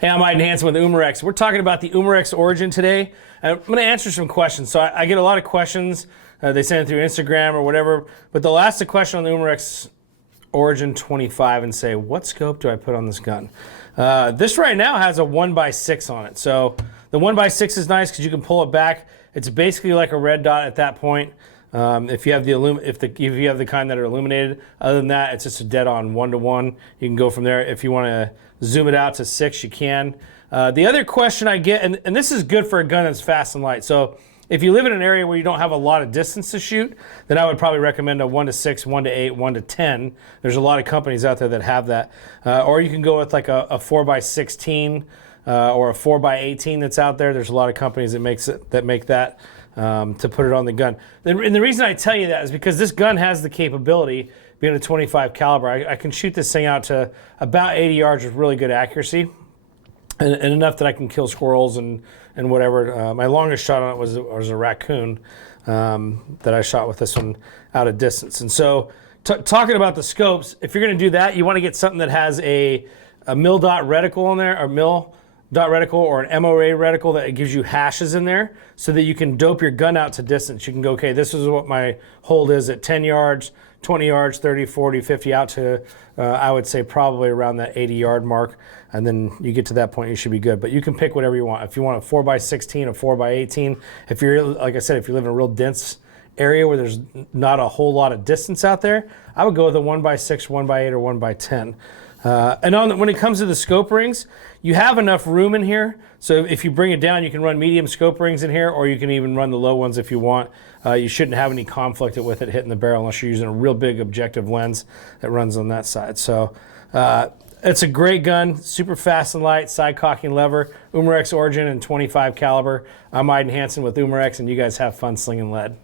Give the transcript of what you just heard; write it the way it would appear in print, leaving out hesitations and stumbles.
Hey, I'm Eydin Hansen with Umarex. We're talking about the Umarex Origin today. I'm going to answer some questions. So I get a lot of questions. They send it through Instagram or whatever. But they'll ask the question on the Umarex Origin 25 and say, what scope do I put on this gun? This right now has a 1x6 on it. So the 1x6 is nice because you can pull it back. It's basically like a red dot at that point. If you have the kind that are illuminated. Other than that, it's just a dead-on 1-to-1. You can go from there. If you want to zoom it out to 6, you can. The other question I get, and this is good for a gun that's fast and light. So if you live in an area where you don't have a lot of distance to shoot, then I would probably recommend a 1-to-6, 1-to-8, 1-to-10. There's a lot of companies out there that have that. Or you can go with like a 4x16 or a 4x18 that's out there. There's a lot of companies that make that. To put it on the gun. And the reason I tell you that is because this gun has the capability, being a 25 caliber, I can shoot this thing out to about 80 yards with really good accuracy, and enough that I can kill squirrels and whatever. My longest shot on it was a raccoon that I shot with this one out of distance. And so talking about the scopes, if you're going to do that, you want to get something that has a mil dot reticle in there, or mil dot reticle, or an MOA reticle that gives you hashes in there so that you can dope your gun out to distance. You can go, okay, this is what my hold is at 10 yards, 20 yards, 30, 40, 50, out to, I would say probably around that 80-yard mark. And then you get to that point, you should be good. But you can pick whatever you want. If you want a 4x16, a 4x18, if you're, like I said, if you live in a real dense area where there's not a whole lot of distance out there, I would go with a 1x6, 1x8, or 1x10. When it comes to the scope rings, you have enough room in here. So if you bring it down, you can run medium scope rings in here, or you can even run the low ones if you want. You shouldn't have any conflict with it hitting the barrel unless you're using a real big objective lens that runs on that side. So it's a great gun, super fast and light, side cocking lever, Umarex Origin and 25 caliber. I'm Eydin Hansen with Umarex, and you guys have fun slinging lead.